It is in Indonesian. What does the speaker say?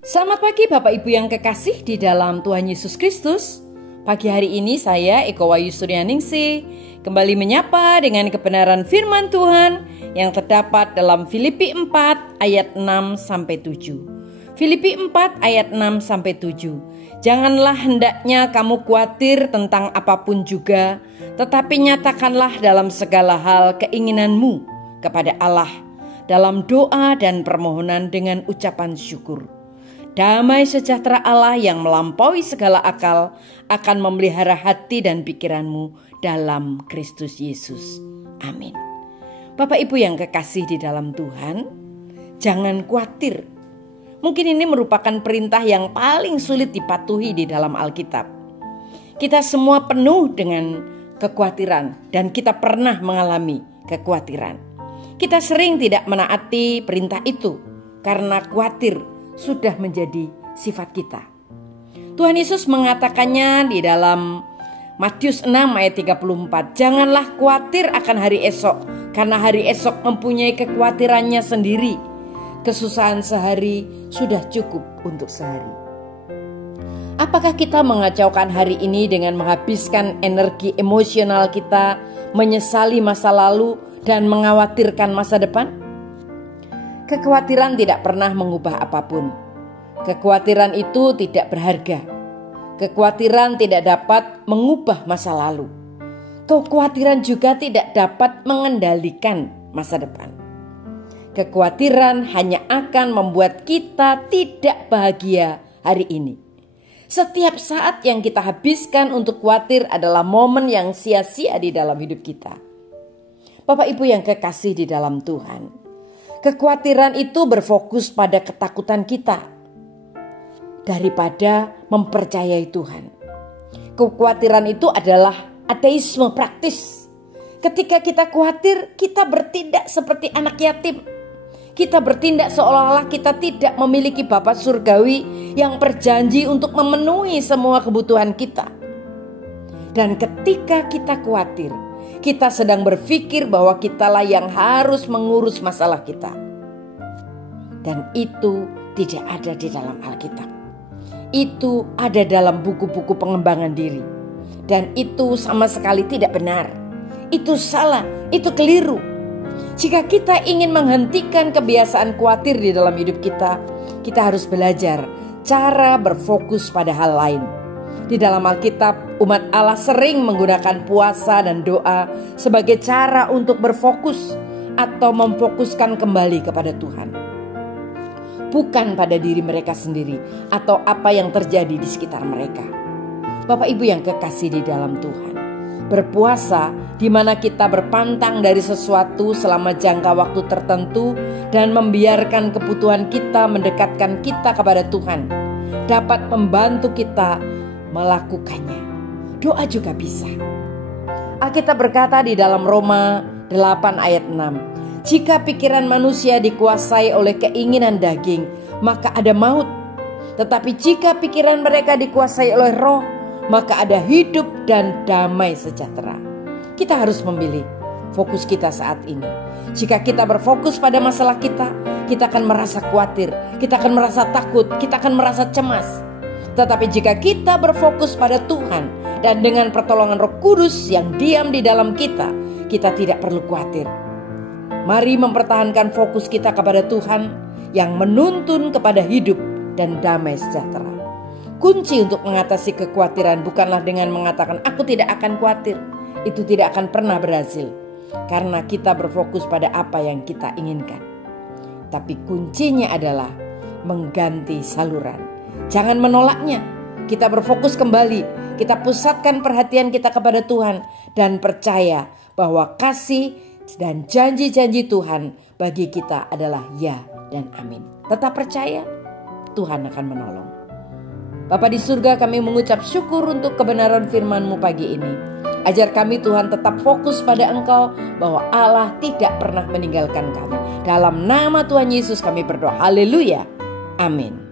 Selamat pagi Bapak Ibu yang kekasih di dalam Tuhan Yesus Kristus. Pagi hari ini saya Eko Wayu Suryaningsih kembali menyapa dengan kebenaran firman Tuhan yang terdapat dalam Filipi 4 ayat 6-7. Filipi 4 ayat 6-7. Janganlah hendaknya kamu khawatir tentang apapun juga, tetapi nyatakanlah dalam segala hal keinginanmu kepada Allah dalam doa dan permohonan dengan ucapan syukur. Damai sejahtera Allah yang melampaui segala akal akan memelihara hati dan pikiranmu dalam Kristus Yesus. Amin. Bapak Ibu yang kekasih di dalam Tuhan, jangan khawatir. Mungkin ini merupakan perintah yang paling sulit dipatuhi di dalam Alkitab. Kita semua penuh dengan kekhawatiran dan kita pernah mengalami kekhawatiran. Kita sering tidak menaati perintah itu karena khawatir sudah menjadi sifat kita. Tuhan Yesus mengatakannya di dalam Matius 6 ayat 34. Janganlah khawatir akan hari esok, karena hari esok mempunyai kekhawatirannya sendiri. Kesusahan sehari sudah cukup untuk sehari. Apakah kita mengacaukan hari ini dengan menghabiskan energi emosional kita, menyesali masa lalu dan mengkhawatirkan masa depan? Kekhawatiran tidak pernah mengubah apapun. Kekhawatiran itu tidak berharga. Kekhawatiran tidak dapat mengubah masa lalu. Kekhawatiran juga tidak dapat mengendalikan masa depan. Kekhawatiran hanya akan membuat kita tidak bahagia hari ini. Setiap saat yang kita habiskan untuk khawatir adalah momen yang sia-sia di dalam hidup kita. Bapak Ibu yang kekasih di dalam Tuhan, kekhawatiran itu berfokus pada ketakutan kita daripada mempercayai Tuhan. Kekhawatiran itu adalah ateisme praktis. Ketika kita khawatir, kita bertindak seperti anak yatim. Kita bertindak seolah-olah kita tidak memiliki Bapa Surgawi yang berjanji untuk memenuhi semua kebutuhan kita. Dan ketika kita khawatir, kita sedang berpikir bahwa kitalah yang harus mengurus masalah kita. Dan itu tidak ada di dalam Alkitab. Itu ada dalam buku-buku pengembangan diri. Dan itu sama sekali tidak benar. Itu salah, itu keliru. Jika kita ingin menghentikan kebiasaan khawatir di dalam hidup kita, kita harus belajar cara berfokus pada hal lain. Di dalam Alkitab, umat Allah sering menggunakan puasa dan doa sebagai cara untuk berfokus atau memfokuskan kembali kepada Tuhan. Bukan pada diri mereka sendiri atau apa yang terjadi di sekitar mereka. Bapak Ibu yang kekasih di dalam Tuhan, berpuasa di mana kita berpantang dari sesuatu selama jangka waktu tertentu dan membiarkan kebutuhan kita mendekatkan kita kepada Tuhan dapat membantu kita melakukannya. Doa juga bisa. Alkitab berkata di dalam Roma 8 ayat 6, jika pikiran manusia dikuasai oleh keinginan daging, maka ada maut. Tetapi jika pikiran mereka dikuasai oleh roh, maka ada hidup dan damai sejahtera. Kita harus memilih fokus kita saat ini. Jika kita berfokus pada masalah kita, kita akan merasa khawatir, kita akan merasa takut, kita akan merasa cemas. Tetapi jika kita berfokus pada Tuhan dan dengan pertolongan Roh Kudus yang diam di dalam kita, kita tidak perlu khawatir. Mari mempertahankan fokus kita kepada Tuhan yang menuntun kepada hidup dan damai sejahtera. Kunci untuk mengatasi kekhawatiran bukanlah dengan mengatakan aku tidak akan khawatir. Itu tidak akan pernah berhasil. Karena kita berfokus pada apa yang kita inginkan. Tapi kuncinya adalah mengganti saluran. Jangan menolaknya. Kita berfokus kembali. Kita pusatkan perhatian kita kepada Tuhan. Dan percaya bahwa kasih dan janji-janji Tuhan bagi kita adalah ya dan amin. Tetap percaya, Tuhan akan menolong. Bapa di surga, kami mengucap syukur untuk kebenaran firman-Mu pagi ini. Ajar kami Tuhan tetap fokus pada Engkau, bahwa Allah tidak pernah meninggalkan kami. Dalam nama Tuhan Yesus kami berdoa. Haleluya. Amin.